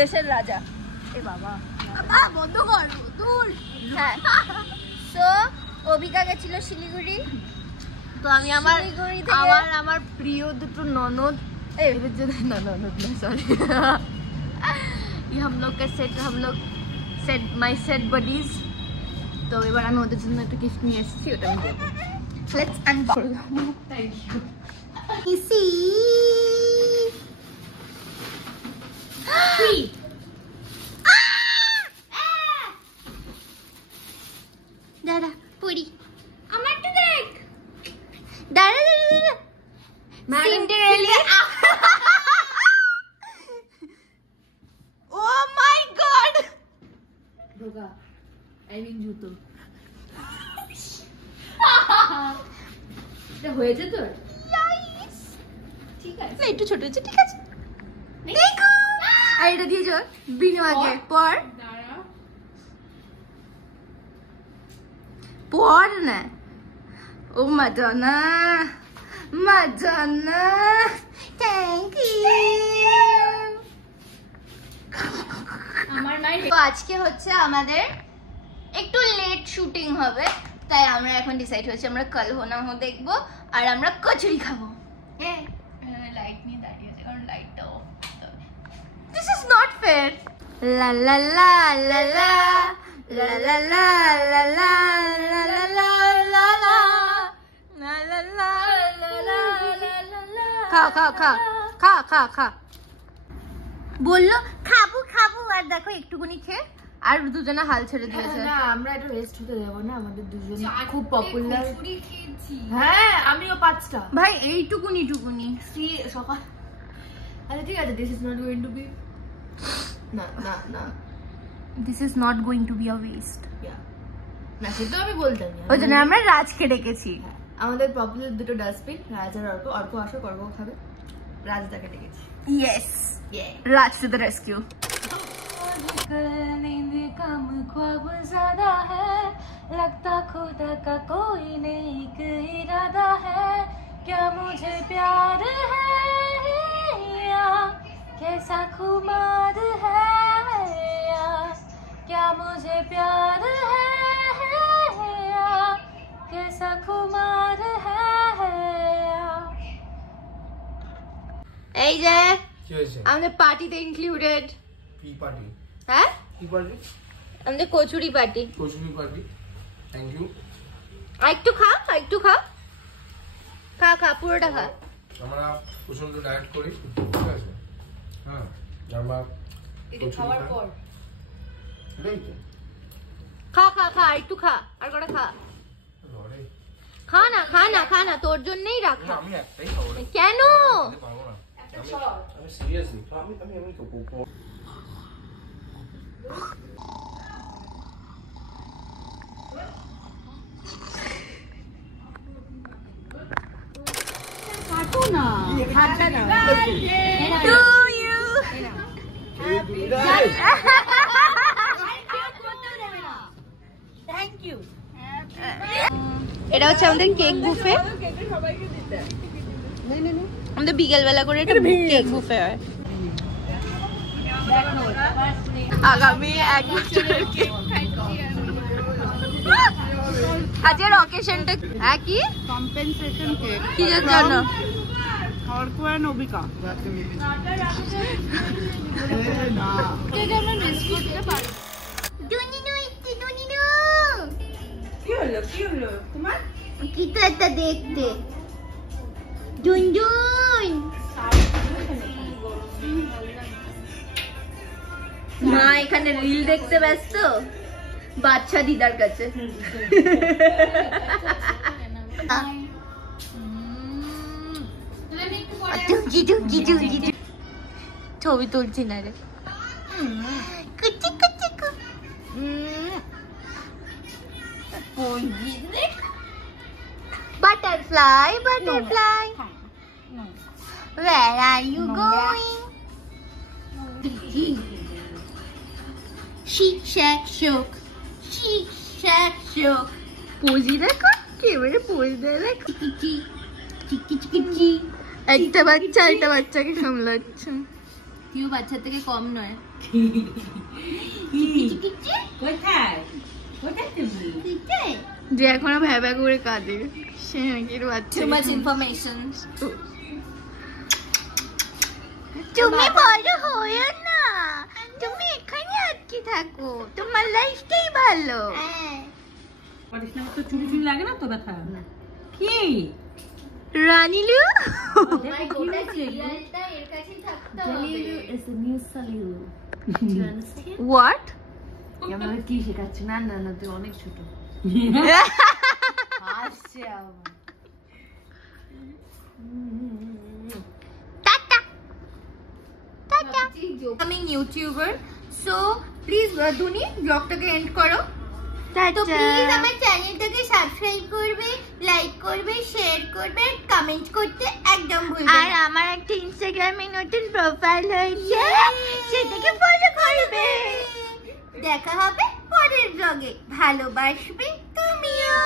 দেশের রাজা এ বাবা বন্ধ কর দূর। হ্যাঁ তো অবিকা গেছিল শিলিগুড়ি, তো আমি আমার প্রিয় দুটো ননদ ननद सॉरी ये हम लोग का सेट माय सेट बडीज, तो এবার আমি ওদের জন্য একটা গিফট নিয়ে এসেছি, ওটা আমি দেব। Let's unbox. Thank you. ইসি দাদা পুরি আমার তো দেখ দাদা দাদা দাদা সিন্ডারেলা। ও মাই গড ঢোকা আই মিন জুতো এটা হয়েছে তো ঠিক আছে, একটু ছোট হচ্ছে ঠিক আছে। দেখো আর এটা দিয়ে যাও বিনু আগে পর পর না ও মাদানা মাদানা থ্যাংক ইউ। আমার নাই তো আজকে হচ্ছে আমাদের একটু লেট শুটিং হবে, তাই আমরা এখন ডিসাইড হচ্ছে আমরা কাল হো না হো দেখবো আর আমরা কচুরি খাবো। হ্যাঁ লাইট নিয়ে দাঁড়িয়ে আছে কারণ লাইটটা of. This is not fair. লা লা লা লা লা লা লা লা লা লা লা লা লা লা লা লা লা লা লা। খা খা খা খা খা খা বললো খাবো খাবো আর দেখো একটুকুনি খেয়ে আর দুজনে হাল ছেড়ে দিয়েছে। না আমরা একটু রেস্ট হতে দেব না, আমাদের দুজন খুব পপুলার। হ্যাঁ আমিও 5টা ভাই এইটুকুনি টুকুনি সকাল। আরে ঠিক আছে, this is not going to be না না না this is not going to be a waste. না সেটা আমি বলতাম না, ওই জন্য আমরা রাজকে ডেকেছি। আমাদের পপুলার দুটো ডাস্টবিন রাজ আর অর্ক আসো, অর্ক খাবে, রাজদাকে ডেকেছি। Yes Raj to the rescue. कम ख्वाब ज्यादा है लगता खुदा का कोई नेक इरादा है, क्या मुझे प्यार है या कैसा खुमार है या क्या मुझे प्यार है या कैसा खुमार है या। এই যে কি হয়েছে আমাদের পার্টিতে ইনক্লুডেড। কি পার্টি? হ্যাঁ কি পার্টি? আমাদের কচুরি পার্টি। কচুরি পার্টি, থ্যাংক ইউ। আর একটু খা একটু খা খা খা পুরোটা খা। আমরা প্রচন্ড ডায়েট করি, ঠিক আছে? হ্যাঁ আমরা খাওয়ার পর খা খা খা একটু খা আর কটা খা। খা না খা না খা না, তোর জন্যই রাখা। আমি একটাই খাবো। কেন? পারবো না আমি সিরিয়াসলি আমি খাবো। কাটো না হাতটা না টু ইউ থ্যাংক ইউ। এটা হচ্ছে আমাদের কেক বুফে। আমাদের বিকেলবেলা করে একটা কেক বুফে হয়। আগামী 1 বছরের কেক। আজকের অকেশনটা কি? Compensation cake. কিসের জন্য? অর্ক আর নবিকা। না এটা আমরা মিস করতে পারি। কি হলো তোমার? কি তো একটা দেখতে ডুনডুন। মা এখানে রিল দেখতে ব্যস্ত, বাচ্চা দিদার কাছে। ছবি তুলছি না রে। Butterfly, butterfly. Where are you going? Chic, shack, shook. Chic, shack, shook. পোজি দেখো এবারে পোজ দেয় একটা বাচ্চাকে সামলাচ্ছে কেউ বাচ্চার থেকে কম নয় যে এখনো ভ্যাবা করে কাঁদে সে নাকি বাচ্চা ইনফরমেশন তুমি বড় হয়ে না তুমি এখানে আটকে থাকো তোমার লাইফটাই ভালো চুরি চুরি লাগে না তো ব্যথা কি রানিলু হোয়াট কি শেখাচ্ছি না না না তুই অনেক ছোট হাসছে আবার আমি ইউটিউবার সো প্লিজ ধুনি ব্লগটাকে এন্ড করো তো প্লিজ আমার চ্যানেলটাকে সাবস্ক্রাইব করবে লাইক করবে শেয়ার করবে কমেন্ট করতে একদম ভুলবে না আর আমার একটা ইনস্টাগ্রামে নতুন প্রোফাইল হয়েছে সেটাকে ফলো করবে দেখা হবে পরের ব্লগে ভালোবাসবে তুমিও